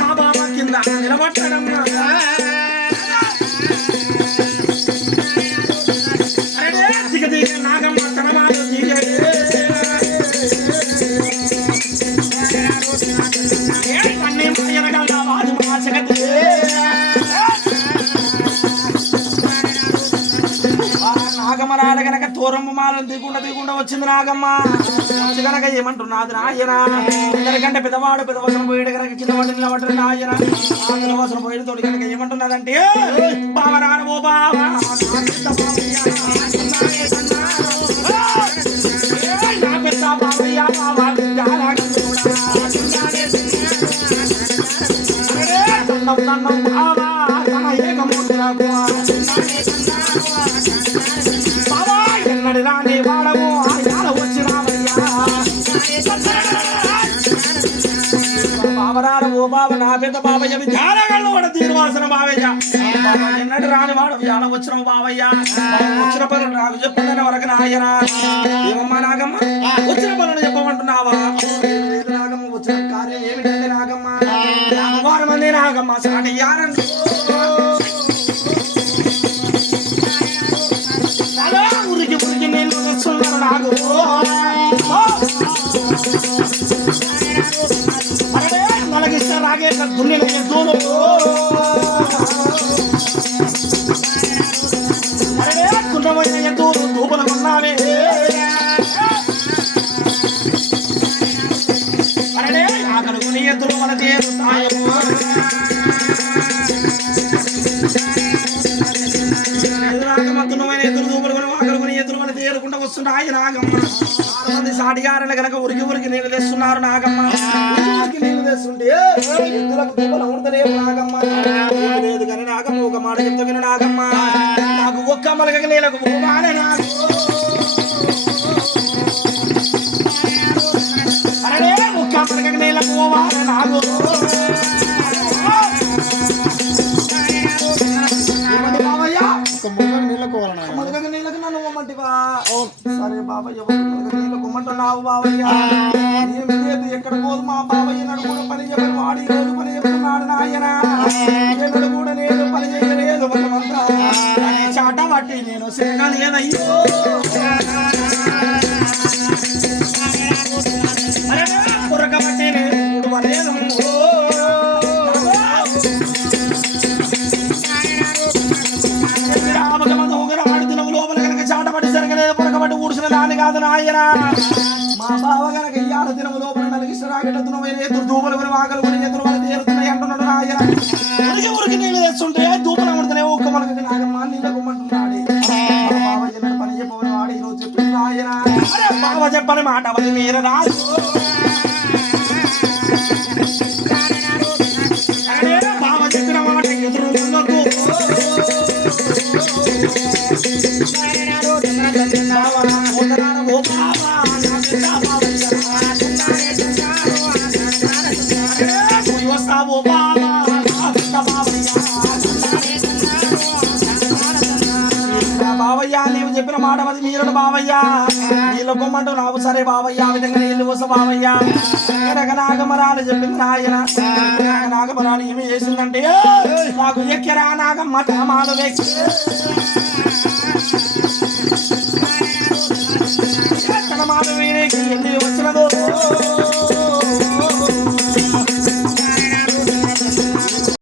మా బాబా కింద నిలబట్టడం దిగ దిగ నాగమ్మ తనమాలు దిగే అన్నీ ఎనగల వాది మాచగతి నాగమరాడ గనక తోరమ్మ మాలను దిగుండా వచ్చింది నాగమ్మ గనక ఏమంటున్నది నాయన అందరికంటే పెద్దవాడు పెద్దవసరం పోయాడు కనుక కింద పడి నిలబడ్డాడు నాయన పెద్దవసరం పోయాడు తోడు కనుక ఏమంటున్నదంటే బావరాను ఓ బావా నా పెద్ద బావయ్య బావా తన ఏకమూర్తి బాబా ఎన్నడి రాని వాడము ఆయాల వచ్చినావయ్యా బాబరాడు ఓ బాబా నా పెద్ద బాబయ్య విద్యాలయంలో కూడా తీర్వాసన బావయ్య ఎన్నడి రాని వాడు ఇవాళ వచ్చినావు బావయ్య వచ్చిన పనులు నాకు చెప్పండి వరకు నాయన ఏమమ్మా నాగమ్మ వచ్చిన పనులు చెప్పమంటున్నావా నాగమ్మ వచ్చిన కార్యం ఏమిటంటే నాగమ్మ వారం మంది నాగమ్మ సాటి యారండి ఉరికి ఉరికి నీళ్ళు తెస్తున్నారు నాకు మరే నలగిస్తే రాగే దున్నిన ఎద్దులు మరే దున్నమైన ఎద్దులు దూపలు కొన్నావే మరే ఆకలుకుని ఎద్దులు మన తీరుతాయము ఎదురు దూపలు కొని ఆకలుకుని ఎదురు మన తేరుకుంటూ వస్తుంటాయి నాగమ్మ 6 మంది సాటిగారలు కనుక ఉరికి నీళ్ళు తెస్తున్నారు నాగమ్మ ఉరికి నీళ్ళు తెస్తుంటే ఎద్దులకు దూపలు అమృతలే నాగమ్మ లేదు కానీ నాగమ్మ ఒక మాట చెప్తా విను నాగమ్మ నాకు ఒక్క మలక నీళ్ళకు పోవాలే నాకు అరే ఒక్క మలక నీళ్ళకు పోవాలే నాకు నీళ్ళకు నన్ను ఇవ్వమంటివా సరే బాబయ్య నీళ్ళకు ఇమ్మంటున్నావు బాబయ్య ఎక్కడ పోదు మా బాబయ్య నడు కూడా పని చెప్పని వాడు ఈ రోజు పని చెప్తున్నాడు నాయన ఎన్నడు కూడా నేను పని చేయలేదు మనమంతా చాట పట్టి నేను సేనయ్యో పురక పట్టి నేను ఉడవలేదు పురకబట్టి ఊడ్చిన దాని కాదు నాయన మా బావ గనక ఇయ్యాల దినము లోపల నలిగిస్తున్నాడు దూపలు కొని ఆకలి కొని ఎదురు వాళ్ళు తీరుతున్నాయి అంటున్నాడు నాయన ఉరికి నీళ్ళు తెస్తుంటే దూపలు అమ్ముడుతున్నాయి ఒక్క మనకి నాగమ్మ నీళ్ళ గుమ్మంటున్నాడు బావ చెప్పిన పని చెప్పని వాడు ఈరోజు చెప్పింది నాయన అరే బావ చెప్పని మాట అది మీరు రాదు బావ చెప్పిన మాట ఎదురు బావయ్య నీవు చెప్పిన మాట అది మీరు బావయ్య నీళ్ళు కొమ్మంటూ నాకు సరే బావయ్య ఆ విధంగా నీళ్ళు వస్తా బావయ్య నాగమరాలు చెప్పింది నాయన నాగమరాలు ఏమి చేసిందంటే నాకు ఎక్కరా నాగమ్మ మాలు మాలు వీరికి ఎన్ని వచ్చినదో